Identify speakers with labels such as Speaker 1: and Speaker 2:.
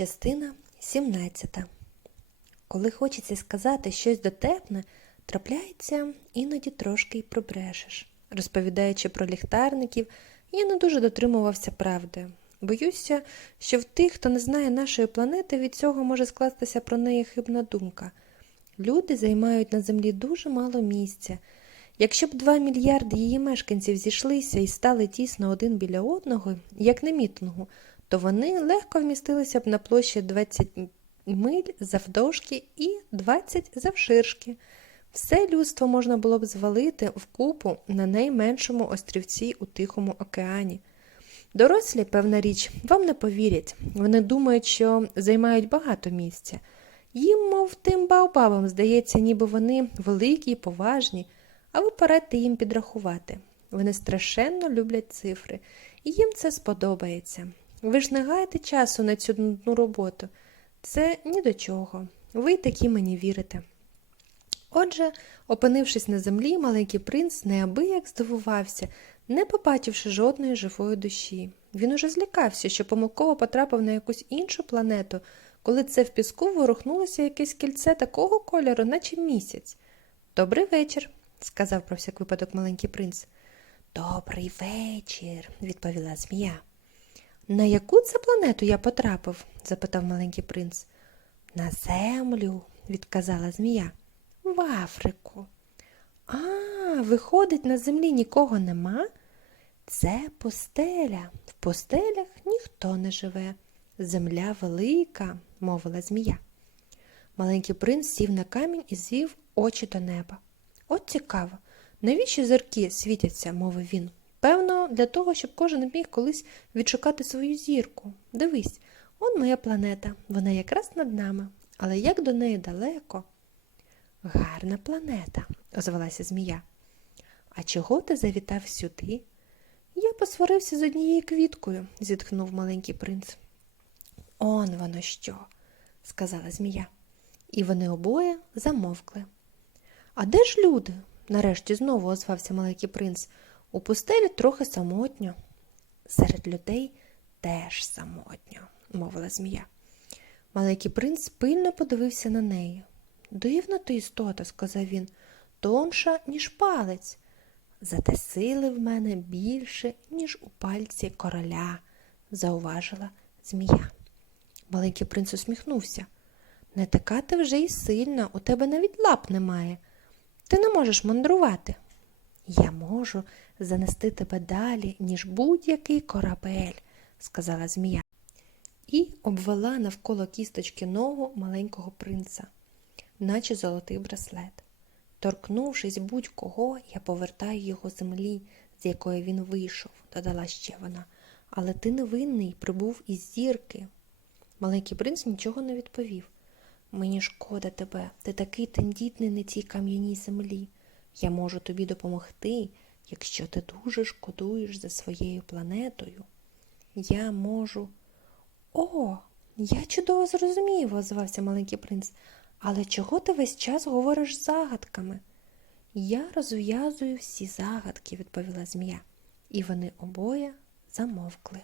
Speaker 1: Частина 17. Коли хочеться сказати щось дотепне, трапляється іноді трошки й пробрешеш. Розповідаючи про ліхтарників, я не дуже дотримувався правди. Боюся, що в тих, хто не знає нашої планети, від цього може скластися про неї хибна думка. Люди займають на землі дуже мало місця. Якщо б 2 мільярди її мешканців зійшлися і стали тісно один біля одного, як на то вони легко вмістилися б на площі 20 миль завдовжки і 20 завширшки. Все людство можна було б звалити вкупу на найменшому острівці у Тихому океані. Дорослі, певна річ, вам не повірять. Вони думають, що займають багато місця. Їм, мов тим баобабам, здається, ніби вони великі і поважні, а ви порадьте їм підрахувати. Вони страшенно люблять цифри, і їм це сподобається. Ви ж не гаєте часу на цю нудну роботу. Це ні до чого. Ви такі мені вірите. Отже, опинившись на землі, маленький принц неабияк здивувався, не побачивши жодної живої душі. Він уже злякався, що помилково потрапив на якусь іншу планету, коли це в піску ворухнулося якесь кільце такого кольору, наче місяць. Добрий вечір, сказав про всяк випадок маленький принц. Добрий вечір, відповіла змія. На яку це планету я потрапив? запитав маленький принц. На землю, відказала змія. В Африку. А, виходить, на землі нікого нема? Це пустеля. В пустелях ніхто не живе. Земля велика, мовила змія. Маленький принц сів на камінь і звів очі до неба. От цікаво, навіщо зірки світяться, мовив він. Певно, для того, щоб кожен міг колись відшукати свою зірку. Дивись, он моя планета, вона якраз над нами, але як до неї далеко. Гарна планета, озвалася змія. А чого ти завітав сюди? Я посварився з однією квіткою, зітхнув маленький принц. Он воно що, сказала змія. І вони обоє замовкли. А де ж люди? нарешті знову озвався маленький принц. У пустелі трохи самотньо. Серед людей теж самотньо, мовила змія. Маленький принц пильно подивився на неї. Дивна ти істота, сказав він, тонша, ніж палець. Зате сили в мене більше, ніж у пальці короля, зауважила змія. Маленький принц усміхнувся. Не така ти вже й сильна, у тебе навіть лап немає. Ти не можеш мандрувати. Я можу занести тебе далі, ніж будь-який корабель, сказала змія, і обвела навколо кісточки ногу маленького принца, наче золотий браслет. Торкнувшись будь-кого, я повертаю його землі, з якої він вийшов, додала ще вона. Але ти невинний прибув із зірки. Маленький принц нічого не відповів. Мені шкода тебе, ти такий тендітний на цій кам'яній землі. Я можу тобі допомогти, якщо ти дуже шкодуєш за своєю планетою. Я можу. О, я чудово зрозумів, озвався маленький принц. Але чого ти весь час говориш загадками? Я розв'язую всі загадки, відповіла змія, і вони обоє замовкли.